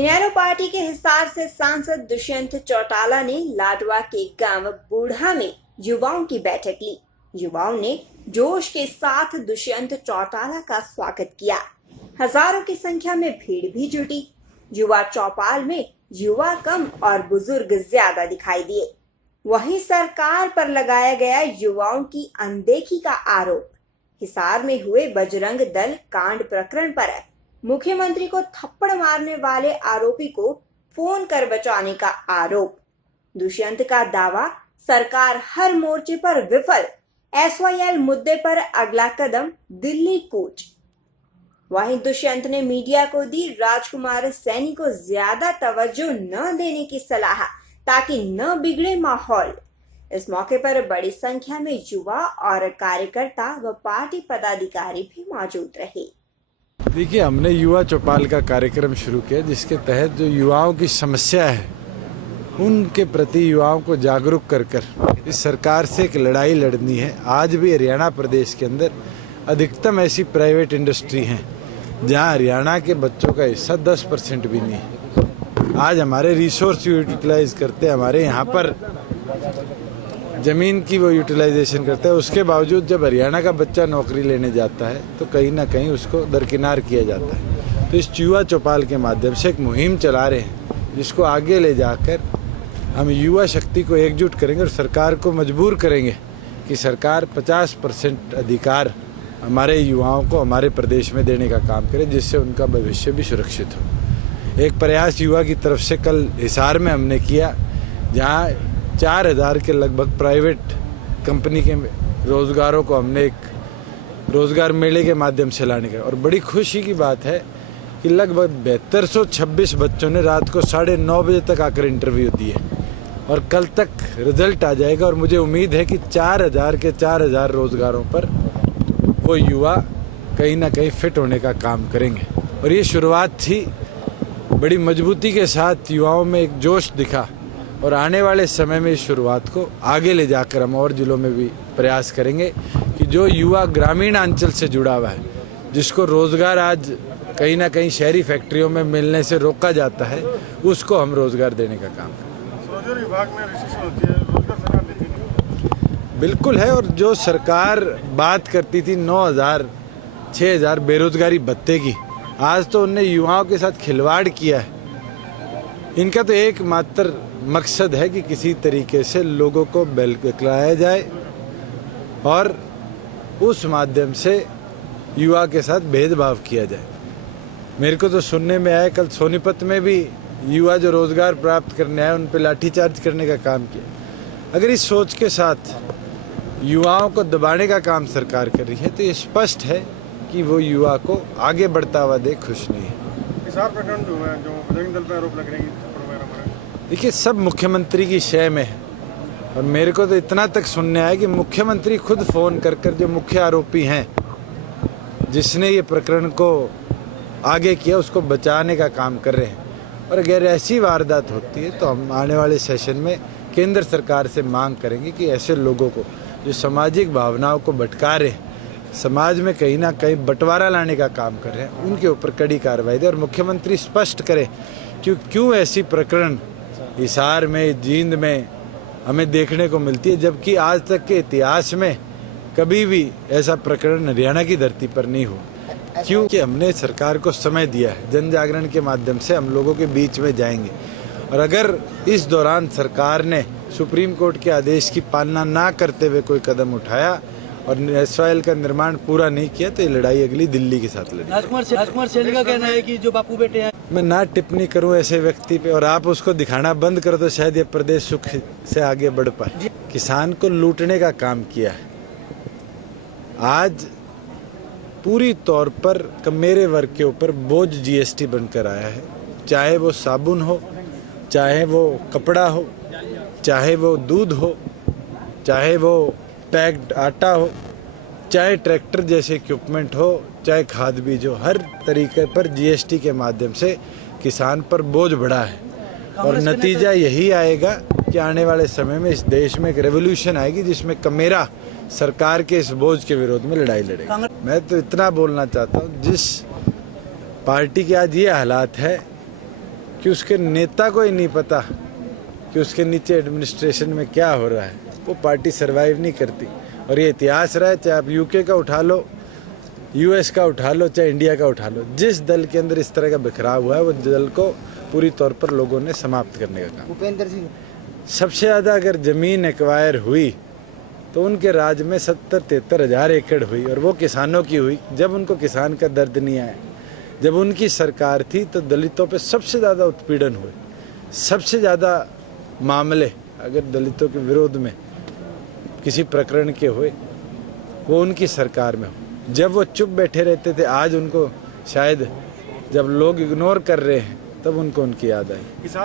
इनेलो party के हिसार से सांसद दुष्यंत चौटाला ने लाडवा के गांव बूढ़ा में युवाओं की बैठक ली। युवाओं ने जोश के साथ दुष्यंत चौटाला का स्वागत किया। हजारों की संख्या में भीड़ भी जुटी। युवा चौपाल में युवा कम और बुजुर्ग ज्यादा दिखाई दिए। वहीं सरकार पर लगाया गया युवाओं की अनदेखी का आरोप। हिसार में हुए बजरंग दल कांड प्रकरण पर मुख्यमंत्री को थप्पड़ मारने वाले आरोपी को फोन कर बचाने का आरोप। दुष्यंत का दावा, सरकार हर मोर्चे पर विफल। SYL मुद्दे पर अगला कदम दिल्ली कूच। वहीं दुष्यंत ने मीडिया को दी राजकुमार सैनी को ज्यादा तवज्जो न देने की सलाह ताकि न बिगड़े माहौल। इस मौके पर बड़ी संख्या में युवा और कार्यकर्ता व पार्टी पदाधिकारी भी मौजूद रहे। देखिए, हमने युवा चौपाल का कार्यक्रम शुरू किया जिसके तहत जो युवाओं की समस्या है उनके प्रति युवाओं को जागरूक कर इस सरकार से एक लड़ाई लड़नी है। आज भी हरियाणा प्रदेश के अंदर अधिकतम ऐसी प्राइवेट इंडस्ट्री हैं जहां हरियाणा के बच्चों का हिस्सा 10% भी नहीं है। आज हमारे रिसोर्स यूटिलाइज करते, हमारे यहाँ पर ज़मीन की वो यूटिलाइजेशन करता है, उसके बावजूद जब हरियाणा का बच्चा नौकरी लेने जाता है तो कहीं ना कहीं उसको दरकिनार किया जाता है। तो इस युवा चौपाल के माध्यम से एक मुहिम चला रहे हैं जिसको आगे ले जाकर हम युवा शक्ति को एकजुट करेंगे और सरकार को मजबूर करेंगे कि सरकार 50% अधिकार हमारे युवाओं को हमारे प्रदेश में देने का काम करे, जिससे उनका भविष्य भी सुरक्षित हो। एक प्रयास युवा की तरफ से कल हिसार में हमने किया, जहाँ 4000 के लगभग प्राइवेट कंपनी के रोजगारों को हमने एक रोजगार मेले के माध्यम से लाने का। और बड़ी खुशी की बात है कि लगभग 7226 बच्चों ने रात को 9:30 बजे तक आकर इंटरव्यू दिए और कल तक रिजल्ट आ जाएगा। और मुझे उम्मीद है कि 4000 के 4000 रोजगारों पर वो युवा कहीं ना कहीं फिट होने का काम करेंगे। और ये शुरुआत थी, बड़ी मजबूती के साथ युवाओं में एक जोश दिखा और आने वाले समय में इस शुरुआत को आगे ले जाकर हम और जिलों में भी प्रयास करेंगे कि जो युवा ग्रामीण अंचल से जुड़ा हुआ है, जिसको रोजगार आज कहीं ना कहीं शहरी फैक्ट्रियों में मिलने से रोका जाता है, उसको हम रोजगार देने का काम करें। विभाग में रिसेशन होती है, रोजगार सरकार देती नहीं। बिल्कुल है। और जो सरकार बात करती थी 9000 6000 बेरोजगारी भत्ते की, आज तो उनने युवाओं के साथ खिलवाड़ किया है। इनका तो एकमात्र मकसद है कि किसी तरीके से लोगों को बहलाया जाए और उस माध्यम से युवा के साथ भेदभाव किया जाए। मेरे को तो सुनने में आया कल सोनीपत में भी युवा जो रोजगार प्राप्त करने आए उन पर लाठीचार्ज करने का काम किया। अगर इस सोच के साथ युवाओं को दबाने का काम सरकार कर रही है तो ये स्पष्ट है कि वो युवा को आगे बढ़ता हुआ देख खुश नहीं है। हिसार प्रकरण जो है, जो बजरंग दल पर आरोप लग रहे हैं, देखिए, सब मुख्यमंत्री की शय में है। और मेरे को तो इतना तक सुनने आया कि मुख्यमंत्री खुद फोन कर जो मुख्य आरोपी हैं, जिसने ये प्रकरण को आगे किया, उसको बचाने का काम कर रहे हैं। और अगर ऐसी वारदात होती है तो हम आने वाले सेशन में केंद्र सरकार से मांग करेंगे कि ऐसे लोगों को जो सामाजिक भावनाओं को भटका रहे हैं, समाज में कहीं ना कहीं बंटवारा लाने का काम कर रहे हैं, उनके ऊपर कड़ी कार्रवाई दे। और मुख्यमंत्री स्पष्ट करें कि क्यों ऐसी प्रकरण हिसार में, जींद में हमें देखने को मिलती है, जबकि आज तक के इतिहास में कभी भी ऐसा प्रकरण हरियाणा की धरती पर नहीं हुआ। क्योंकि हमने सरकार को समय दिया है, जन जागरण के माध्यम से हम लोगों के बीच में जाएंगे। और अगर इस दौरान सरकार ने सुप्रीम कोर्ट के आदेश की पालना ना करते हुए कोई कदम उठाया और SYL का निर्माण पूरा नहीं किया तो ये लड़ाई अगली दिल्ली के साथ लड़ी। राजकुमार सैनी का कहना है कि जो बापू बेटे हैं, मैं ना टिप्पणी करूं ऐसे व्यक्ति पे, और आप उसको दिखाना बंद कर दो, शायद ये प्रदेश सुख से आगे बढ़ पाए। किसान को लूटने का काम किया है। आज पूरी तौर पर मेरे वर्ग के ऊपर बोझ GST बनकर आया है। चाहे वो साबुन हो, चाहे वो कपड़ा हो, चाहे वो दूध हो, चाहे वो पैक्ड आटा हो, चाहे ट्रैक्टर जैसे इक्विपमेंट हो, चाहे खाद बीज हो, हर तरीके पर GST के माध्यम से किसान पर बोझ बढ़ा है। और नतीजा यही आएगा कि आने वाले समय में इस देश में एक रेवोल्यूशन आएगी जिसमें मेरा सरकार के इस बोझ के विरोध में लड़ाई लड़ेगा। मैं तो इतना बोलना चाहता हूँ, जिस पार्टी के आज ये हालात है कि उसके नेता को ही नहीं पता कि उसके नीचे एडमिनिस्ट्रेशन में क्या हो रहा है, वो पार्टी सरवाइव नहीं करती। और ये इतिहास रहा है, चाहे आप यूके का उठा लो, यूएस का उठा लो, चाहे इंडिया का उठा लो, जिस दल के अंदर इस तरह का बिखराव हुआ है वो दल को पूरी तौर पर लोगों ने समाप्त करने का काम। उपेंद्र सिंह सबसे ज़्यादा अगर ज़मीन एक्वायर हुई तो उनके राज में 70-73 हज़ार एकड़ हुई, और वो किसानों की हुई। जब उनको किसान का दर्द नहीं आया, जब उनकी सरकार थी, तो दलितों पे सबसे ज़्यादा उत्पीड़न हुए, सबसे ज़्यादा मामले अगर दलितों के विरोध में किसी प्रकरण के हुए वो उनकी सरकार में हो। जब वो चुप बैठे रहते थे, आज उनको शायद जब लोग इग्नोर कर रहे हैं तब उनको उनकी याद आई।